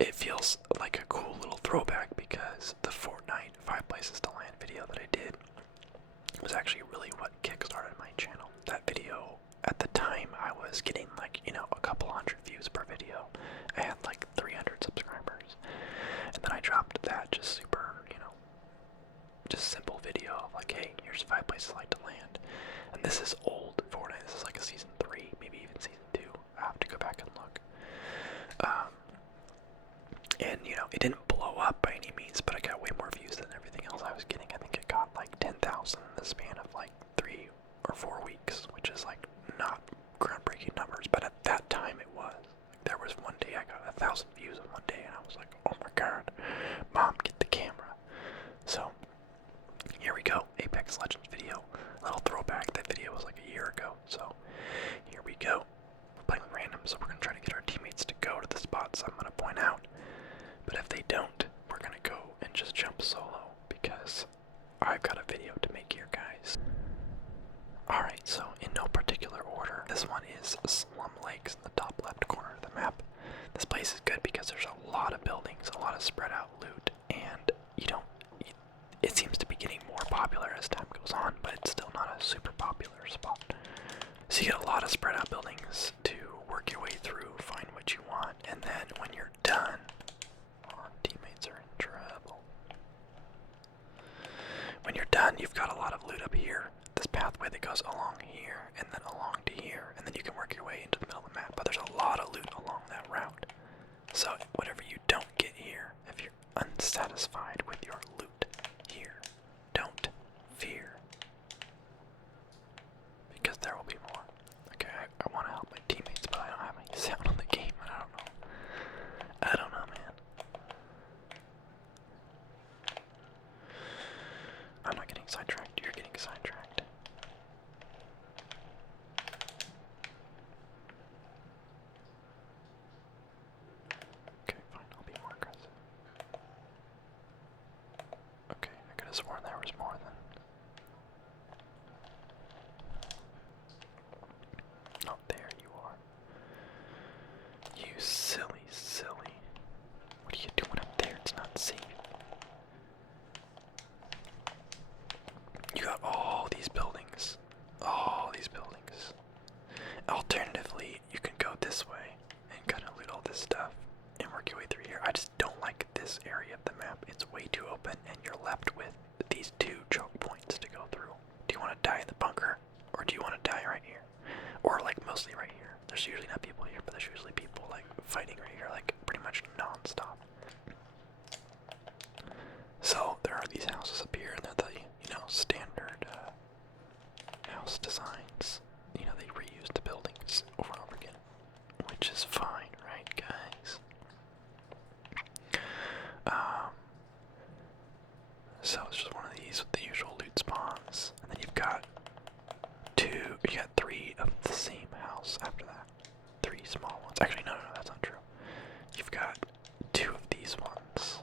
it feels like a cool little throwback because the Fortnite 5 Places to Land video that I did was actually really what kickstarted my channel. That video, at the time, I was getting like, you know, a couple hundred views per video. I had like 300 subscribers. And then I dropped that just super, you know, just simple video of like, hey, here's 5 places I like to land. And this is old Fortnite. This is like a season 3, maybe even season 2. I have to go back and look. And you know, it didn't blow up by any means, but I got way more views than everything else I was getting. I think it got like 10,000 in the span of like 3 or 4 weeks, which is like not groundbreaking numbers, but at that time it was. Like, there was one day I got 1,000 views in one day, and I was like, oh my god, Mom, get the camera. So here we go, Apex Legends video, a little throwback. That video was like a year ago, so here we go. We're playing with random, so we're gonna try to get our teammates to go to the spots I'm gonna point out. But if they don't, we're gonna go and just jump solo because I've got a video to make here, guys. Alright, so in no particular order, this one is Slum Lakes in the top left corner of the map. This place is good because there's a lot of buildings, a lot of spread out loot, and it seems to be getting more popular as time goes on, but it's still not a super popular spot. So you get a lot of spread out buildings to work your way through, find what you want, and then when you're done, teammates are in trouble. When you're done, you've got a lot of loot up here. This pathway that goes along here, and then along to here, and then you can work your way into the middle of the map, but there's a lot of loot along that route. So whatever you don't get here, if you're unsatisfied with your loot here, don't fear, because there will be more. Okay, I want to help my teammates, but I don't have any sound on the game, and I don't know, man. I'm not getting sidetracked, you're getting sidetracked. Okay, fine, I'll be more aggressive. Okay, I could have sworn there was more than... Oh, there you are. You silly. What are you doing up there? It's not safe. You got all these buildings. Alternatively, you can go this way and kind of loot all this stuff and work your way through here. I just don't like this area of the map. It's way too open and you're left with these 2 choke points to go through. Do you want to die in the bunker or do you want to die right here? Or like mostly right here. There's usually not people here, but there's usually people like fighting right here, like pretty much non-stop. So there are these houses up here, and they're the, you know, standard house designs. You know, they reuse the buildings over and over again, which is fine, right, guys? So it's just one of these with the usual loot spawns, and then you got 3 of the same house after that. 3 small ones. Actually, no, that's not true. You've got 2 of these ones.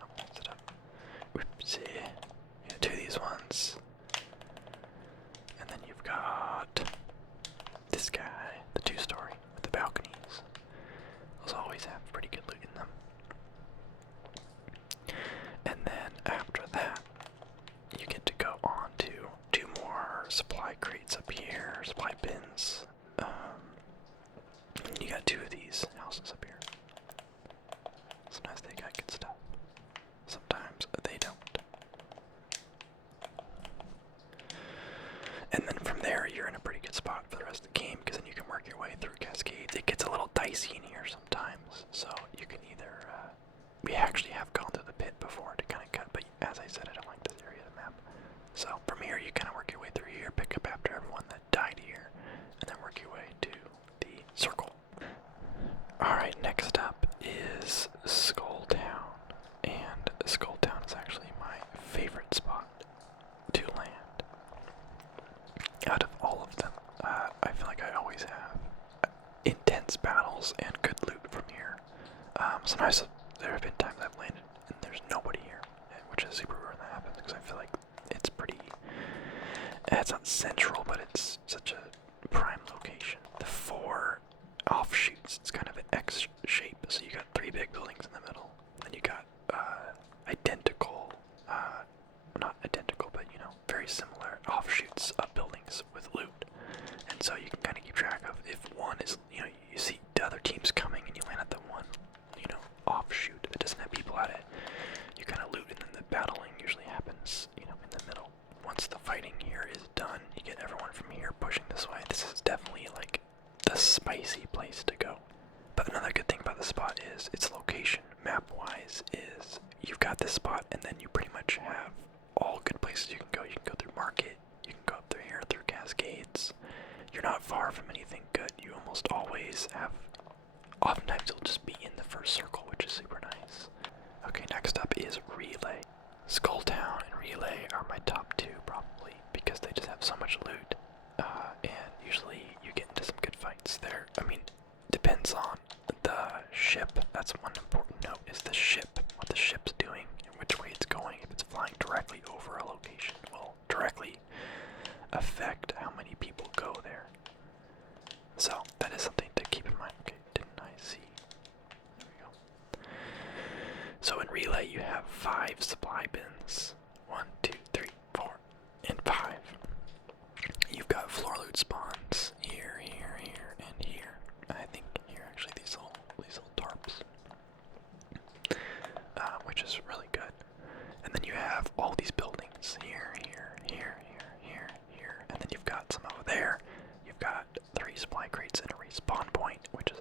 I messed it up. Oopsie. You got 2 of these ones. And then you've got this guy, the 2-story with the balconies. Those always have pretty good loot in them. And then after that, you get to go on to 2 more supply crates up here, supply bins. You got 2 of these houses up here. Sometimes they got good stuff. Sometimes they don't. And then from there, you're in a pretty good spot for the rest of the game, because then you can work your way through cascades. It gets a little dicey in here sometimes, so you can either... we actually have gone through the pit before to kind of cut, but as I said, I don't like this area of the map. So from here, you kind of work your way through here, pick up after everyone that died here, and then work your way to the circle. Alright, next up is Skull Town, and Skull Town is actually my favorite spot to land. Out of all of them, I feel like I always have intense battles and good loot from here. Sometimes there have been times I've landed and there's nobody here, which is super rare when that happens, because I feel like it's pretty... It's not central, but it's such a prime location. The 4 off It's kind of an X shape, so you got 3 big buildings in the middle. Then you got identical, not identical, but you know, very similar offshoots of buildings with loot. And so you can kind of keep track of if one is, you know, you see the other teams coming and you land at the one, you know, offshoot that doesn't have people at it. You kind of loot, and then the battling usually happens, you know, in the middle. Once the fighting here is done, you get everyone from here pushing this way. This is definitely like the spicy place to go. But another good thing about the spot is its location, map-wise, is you've got this spot, and then you pretty much have all good places you can go. You can go through Market, you can go up through here, through Cascades. You're not far from anything good. You almost always have, oftentimes you'll just be in the first circle, which is super nice. Okay, next up is Relay. Skulltown and Relay are my top 2 probably, because they just have so much loot. And usually you get into some good fights there. I mean, depends on the ship. That's one important note, is the ship. What the ship's doing and which way it's going. If it's flying directly over a location, will directly affect how many people go there. So that is something to keep in mind. Okay, didn't I see? There we go. So in Relay you have 5 supply bins. 1, 2, 3, 4, and 5. You've got floor loot spawns here, here, here, and here. I think here actually these little tarps, which is really good. And then you have all these buildings here, here, here, here, here, here, and then you've got some over there. You've got 3 supply crates and a respawn point, which is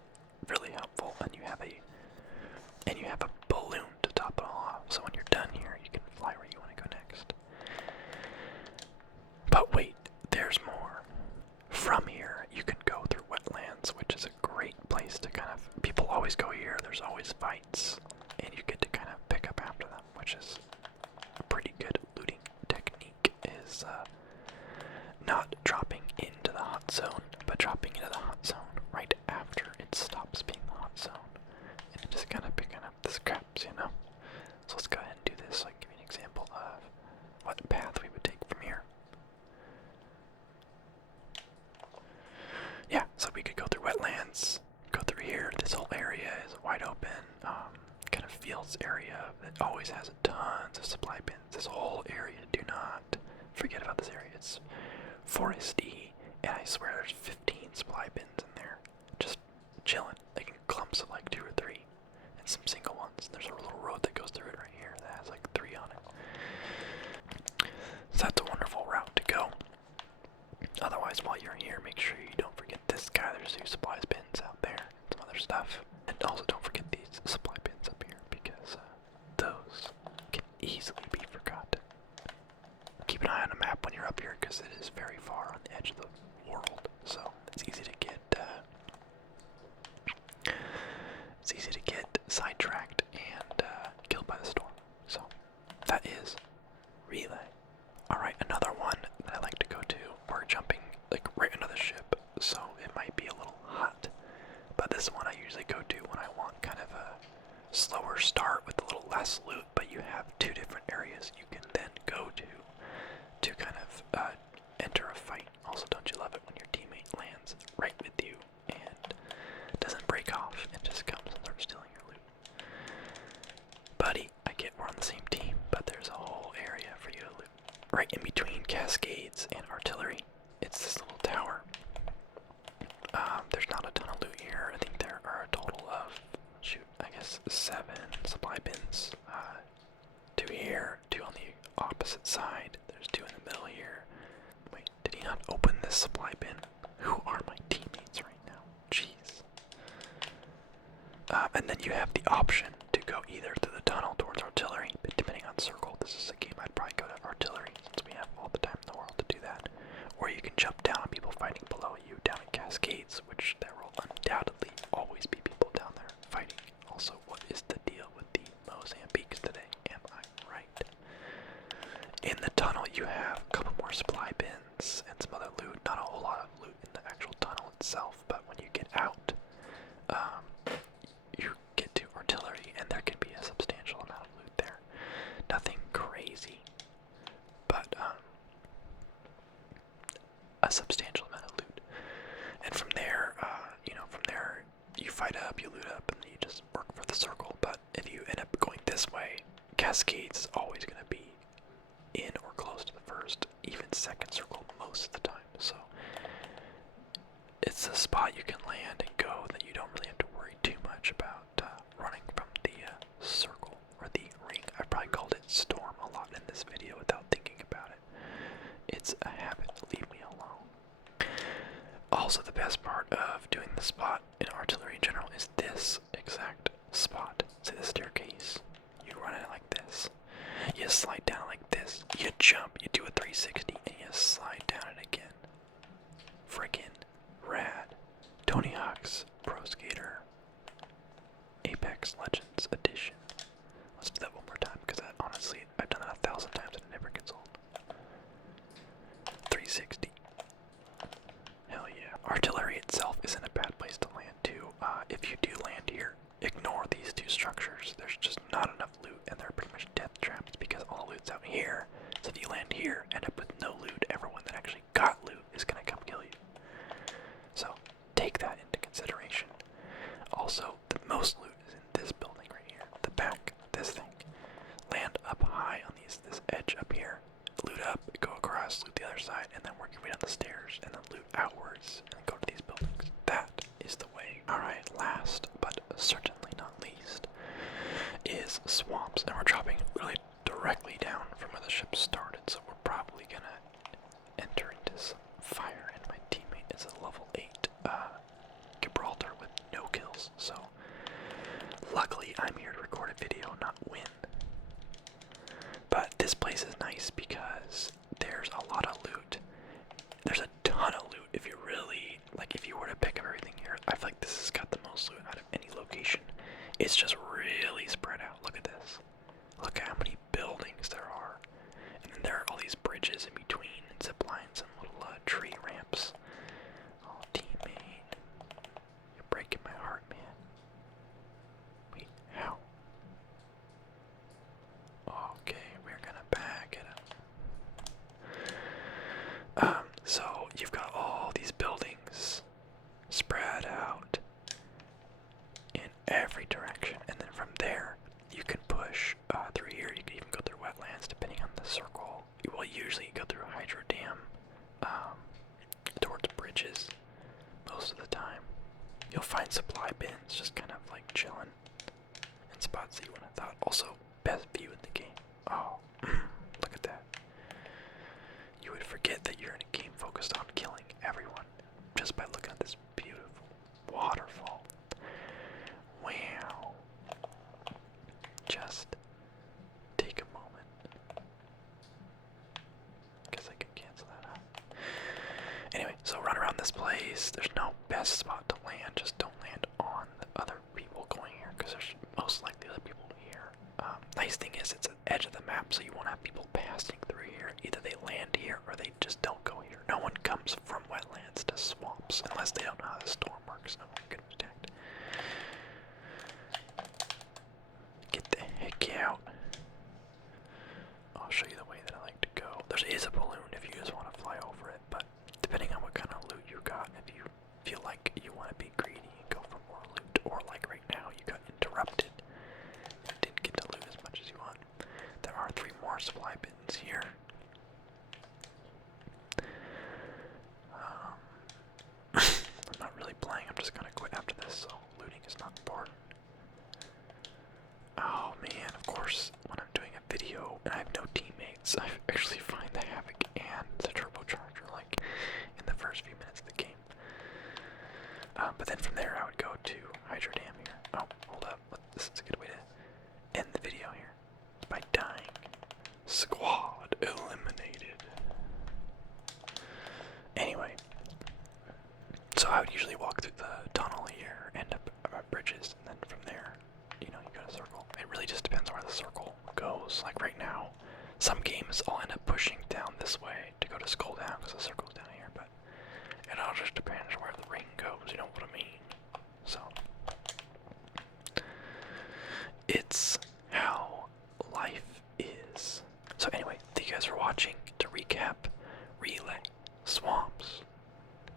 really helpful. And you have a balloon to top it all off. So when you're done here, you can fly where you want to go next. But wait, there's more. From here, you can go through wetlands, which is a great place to kind of, people always go here, there's always fights, and you get to kind of pick up after them, which is a pretty good looting technique, is not dropping into the hot zone, but dropping into the hot zone right after it stops being the hot zone, and just kind of picking up the scraps, you know? So let's go ahead and do this, so I can give you an example of what path we would take from here. Yeah, so we could go through wetlands, go through here. This whole area is wide open, kind of fields area that always has tons of supply bins. This whole area, do not forget about this area. It's foresty, and I swear there's 15 supply bins in there, just chilling, like in clumps of like 2 or 3, and some single ones. There's a little road that goes through it right here that has like 3 on it. So that's a wonderful route to go. Otherwise, while you're here, make sure you don't forget this guy. There's 2 supplies bins out there, some other stuff. And also don't forget these supply bins up here, because those can easily be forgotten. Keep an eye on the map when you're up here, because it is very far on the edge of the world. So it's easy to get sidetracked and killed by the storm. So that is Relay. Alright, another one that I like to go to, we're jumping like right under the ship, so it might be a little hot, but this one I usually go to when I want kind of a slower start with a little less loot, but you have 2 different areas you can then go to kind of enter a fight. Also, don't you love it when your teammate lands right with you and doesn't break off and just comes and starts stealing your loot? Buddy, I get we're on the same team, but there's a whole area for you to loot. Right in between Cascades and Artillery, it's this little tower. There's not a ton of loot here. I think there are a total of, I guess 7 supply bins. 2 here, 2 on the opposite side. There's 2 in the middle here. Wait, did he not open this supply bin? Who are my teammates right now? Jeez. And then you have the option to go either through the tunnel towards Artillery, but depending on circle, this is a game I'd probably go to Artillery since we have all the time in the world to do that. Or you can jump down on people fighting below you down in Cascades, which there will undoubtedly always be people down there fighting. Also, what is the deal with the Mozambiques today? Am I right? In the tunnel, you have a couple more supply bins and some other loot. Not a whole lot of loot in the actual tunnel itself, but when you get out, you get to Artillery, and there can be a substantial amount of loot there. Nothing crazy, but a substantial amount of loot. And from there, from there fight up, you loot up, and then you just work for the circle. But if you end up going this way, Cascades is always going to be in or close to the first, even second circle most of the time. So it's a spot you can land and go that you don't really have to worry too much about running from the circle or the ring. I've probably called it storm a lot in this video without thinking about it. It's a habit. Leave me alone. Also, the best part of doing the spot in artillery in general is this exact spot. See the staircase? You run it like this. You slide down like this. You jump. You do a 360 and you slide down it again. Frickin' rad. Tony Hawk's Pro Skater Apex Legends Edition. Let's do that one more time because honestly, I've done that 1,000 times and it never gets old. 360. Hell yeah. Artillery itself isn't a bad place to land too. If you do land here, ignore these two structures. There's just not enough loot and they're pretty much death traps because all loot's out here. So if you land here, end up with no loot, everyone that actually got loot is gonna come kill you. So take that into consideration. Also, the most loot is in this building right here. The back, this thing. Land up high on this edge up here. Loot up, go across, loot the other side, and then work your way down the stairs, and then loot outwards, and then go to these buildings. That is the way. Alright, last, but certainly not least, is swamps. And we're dropping really directly down from where the ship started, so we're probably gonna enter into some fire, and my teammate is a level 8 Gibraltar with no kills, so luckily I'm here to record a video, not win. But this place is nice because there's a lot of loot. There's a ton of loot if you really, like if you were to pick up everything here, I feel like this has got the most loot out of any location. It's just really spread out. Look at this. Look how many buildings there are. And then there are all these bridges in between and zip lines and little tree ramps. Oh, teammate. You're breaking my heart, man. Wait, how? Okay, we're gonna back it up. So you've got all these buildings spread out in every direction, and then from there you can push through here. You can even go through wetlands depending on the circle. You will usually go through a hydro dam towards bridges most of the time. You'll find supply bins just kind of like chilling in spots that you wouldn't have thought. Also, best view in the game. Oh, look at that. You would forget that you're in a game focused on killing everyone just by looking at this beautiful waterfall. Wow. Just take a moment. Guess I can cancel that out. Anyway, so run around this place. There's no best spot to land. Just don't land on the other people going here because there's most likely other people here. Nice thing is it's at the edge of the map, so you won't have people passing through here. Either they land here or they just don't go here. No one comes from wetlands to swamps unless they don't know how the storm works. No one can detect. Get the heck out. I'll show you the way that I like to go. There is a balloon if you just want to fly over it, but depending on what kind of loot you got, if you feel like you want to be greedy and go for more loot, or like right now you got interrupted and didn't get to loot as much as you want. There are 3 more supply bins here. I'm not really playing, I'm just gonna quit after this, so looting is not important. Oh man, of course, when I'm doing a video and I have no teammates, I actually find the Havoc and the turbocharger like in the first few minutes of the game. But then from there I would go to Hydro Dam here. Oh, hold up, this is a good way to end the video here. By dying. Squad eliminated. Anyway, so I would usually walk through the tunnel here, end up at bridges, and then from there, you know, you got a circle. It really just depends on where the circle goes. Like right now, some games I'll end up pushing down this way to go to Skull Down because the circle's down here, but it all just depends where the ring goes, you know what I mean? So, it's how life is. So anyway, thank you guys for watching. To recap, Relay, Swamps,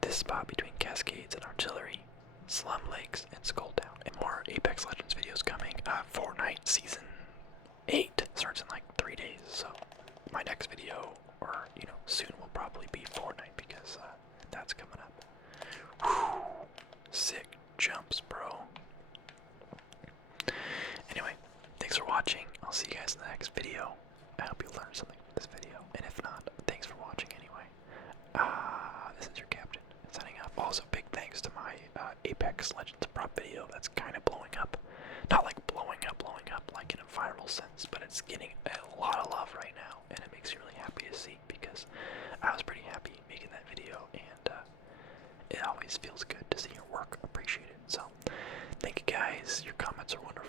this spot between Cascades and Artillery, Slum Plum Lakes, and Skull Town. And more Apex Legends videos coming. Fortnite Season 8 starts in like 3 days, so my next video, or soon, will probably be Fortnite because that's coming up. Whew. Sick jumps, bro. Anyway, thanks for watching. I'll see you guys in the next video. I hope you learned something from this video, and if not, thanks for watching anyway. This is your captain signing up. Also, big thanks to my Apex Legends prop video that's kind of blowing up. Not like blowing up like in a viral sense, but it's getting a lot of love right now, and it makes me really happy to see because I was pretty happy making that video, and it always feels good to see your work appreciated. So, thank you guys. Your comments are wonderful.